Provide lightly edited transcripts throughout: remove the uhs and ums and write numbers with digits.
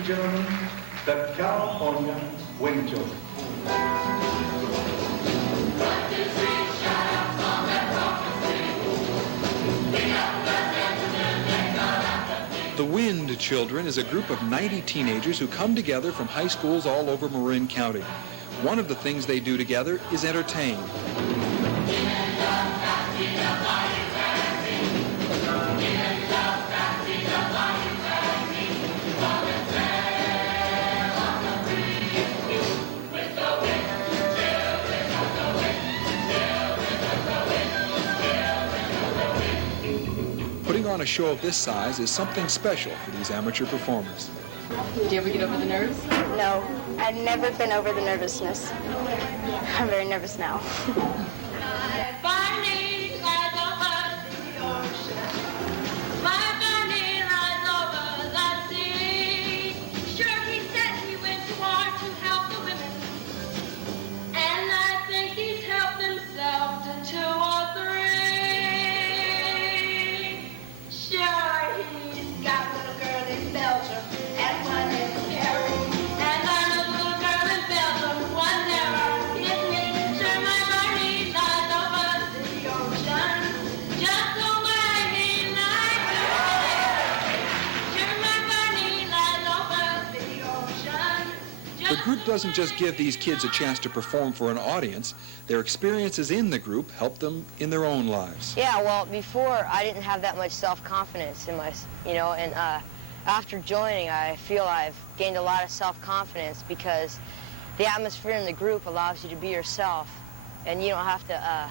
and gentlemen, the California Wind Children. The Wind Children is a group of 90 teenagers who come together from high schools all over Marin County. One of the things they do together is entertain. Putting on a show of this size is something special for these amateur performers. Do you ever get over the nerves? No, I've never been over the nervousness. I'm very nervous now. The group doesn't just give these kids a chance to perform for an audience. Their experiences in the group help them in their own lives. Yeah, well, before I didn't have that much self-confidence in my, and after joining, I feel I've gained a lot of self-confidence because the atmosphere in the group allows you to be yourself, and you don't have to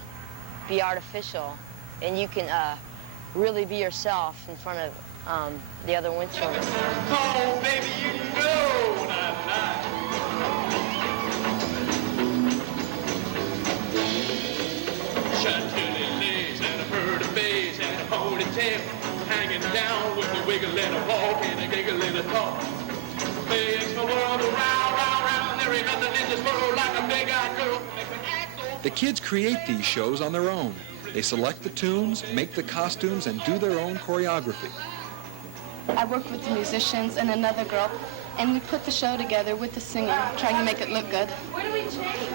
be artificial, and you can really be yourself in front of the other wind children. Oh, baby, you know what I'm not. Chantilly's and a bird of face and a ponytail hanging down with a wiggle and a walk and a giggle and a talk. Makes the world go round, round, round. There ain't nothing in this world like a big-eyed girl. The kids create these shows on their own. They select the tunes, make the costumes, and do their own choreography. I work with the musicians and another girl, and we put the show together with the singer, trying to make it look good. Where do we change?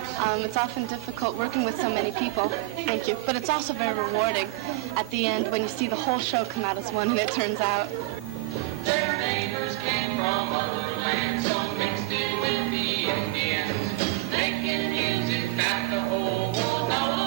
It's often difficult working with so many people. Thank you. But it's also very rewarding at the end when you see the whole show come out as one and it turns out. Their neighbors came from other lands, some mixed in with the Indians, making music that the whole world knows.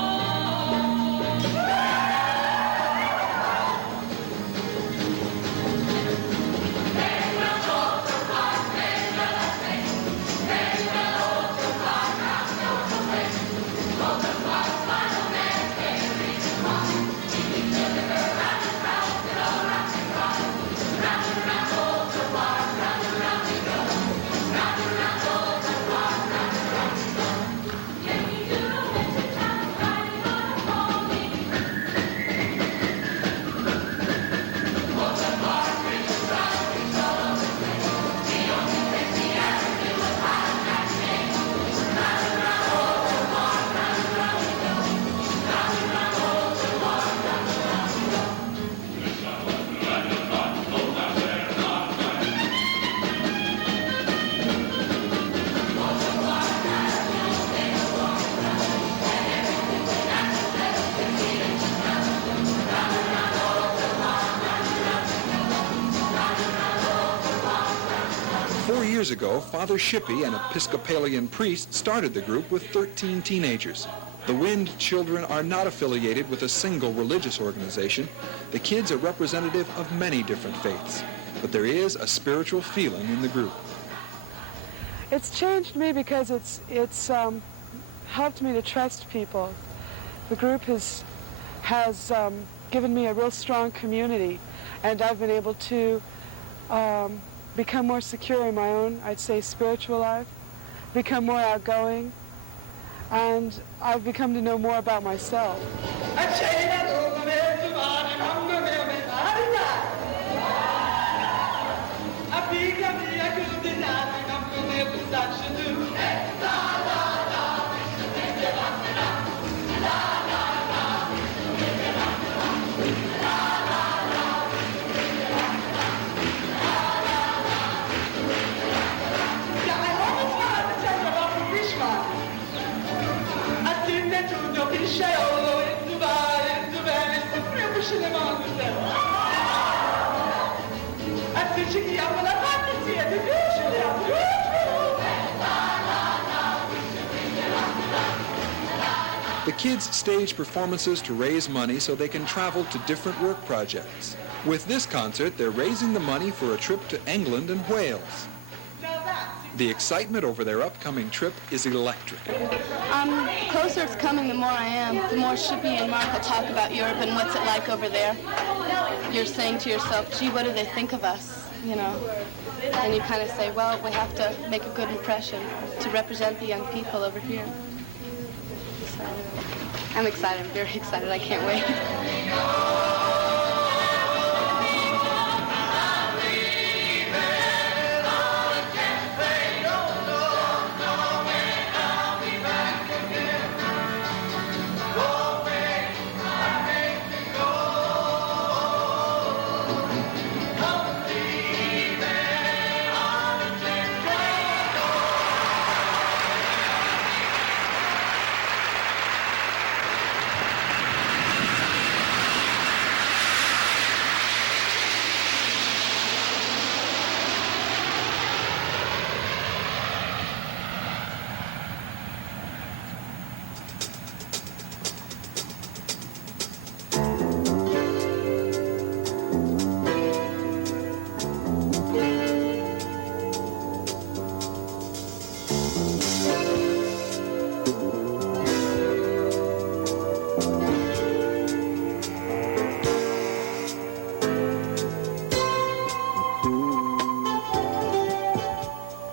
Years ago, Father Shippey, an Episcopalian priest, started the group with 13 teenagers. The Wind Children are not affiliated with a single religious organization. The kids are representative of many different faiths, but there is a spiritual feeling in the group. It's changed me because it's helped me to trust people. The group has given me a real strong community, and I've been able to become more secure in my own, I'd say, spiritual life, become more outgoing, and I've become to know more about myself. The kids stage performances to raise money so they can travel to different work projects. With this concert, they're raising the money for a trip to England and Wales. The excitement over their upcoming trip is electric. Closer it's coming, the more I am. The more Shippy and Mark will talk about Europe and what's it like over there. You're saying to yourself, gee, what do they think of us, you know? And you kind of say, well, we have to make a good impression to represent the young people over here. So, I'm excited. I'm very excited. I can't wait.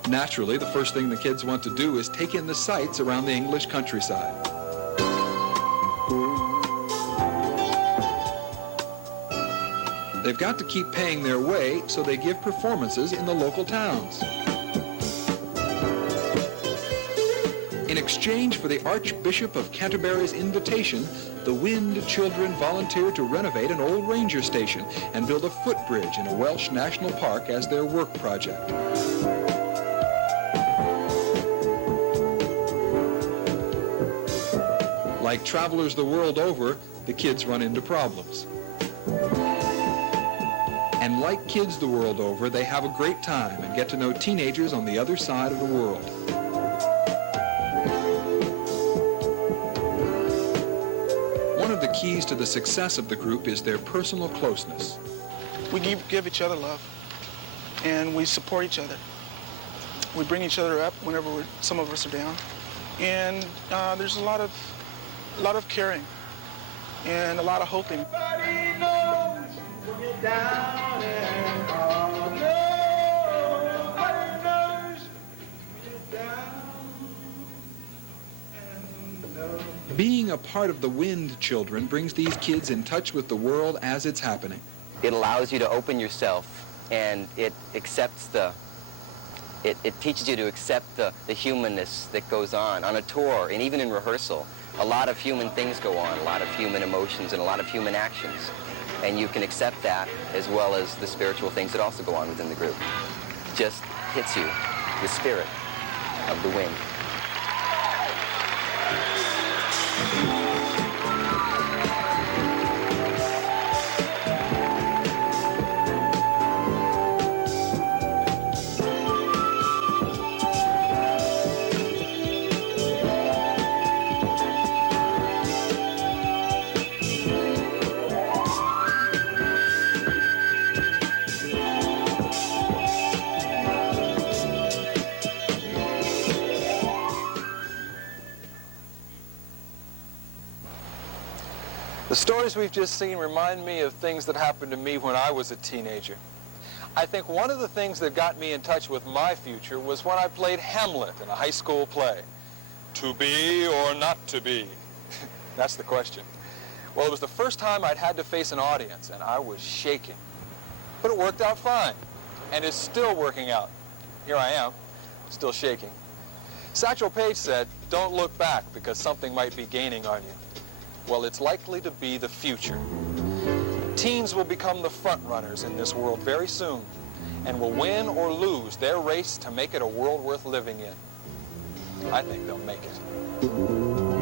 Naturally, the first thing the kids want to do is take in the sights around the English countryside. They've got to keep paying their way, so they give performances in the local towns. In exchange for the Archbishop of Canterbury's invitation, the Wind children volunteered to renovate an old ranger station and build a footbridge in a Welsh national park as their work project. Like travelers the world over, the kids run into problems. And like kids the world over, they have a great time and get to know teenagers on the other side of the world. One of the keys to the success of the group is their personal closeness. We give each other love, and we support each other. We bring each other up whenever some of us are down, and there's a lot of caring and a lot of hoping. Everybody knows when you're down and all nobody knows when you're down and no. Being a part of the Wind children brings these kids in touch with the world as it's happening. It allows you to open yourself, and it accepts it teaches you to accept the humanness that goes on a tour and even in rehearsal. A lot of human things go on, a lot of human emotions and a lot of human actions. And you can accept that as well as the spiritual things that also go on within the group. Just hits you, the spirit of the Wind. The stories we've just seen remind me of things that happened to me when I was a teenager. I think one of the things that got me in touch with my future was when I played Hamlet in a high school play. To be or not to be? That's the question. Well, it was the first time I'd had to face an audience, and I was shaking. But it worked out fine, and it's still working out. Here I am, still shaking. Satchel Paige said, "Don't look back because something might be gaining on you." Well, it's likely to be the future. Teens will become the front runners in this world very soon and will win or lose their race to make it a world worth living in. I think they'll make it.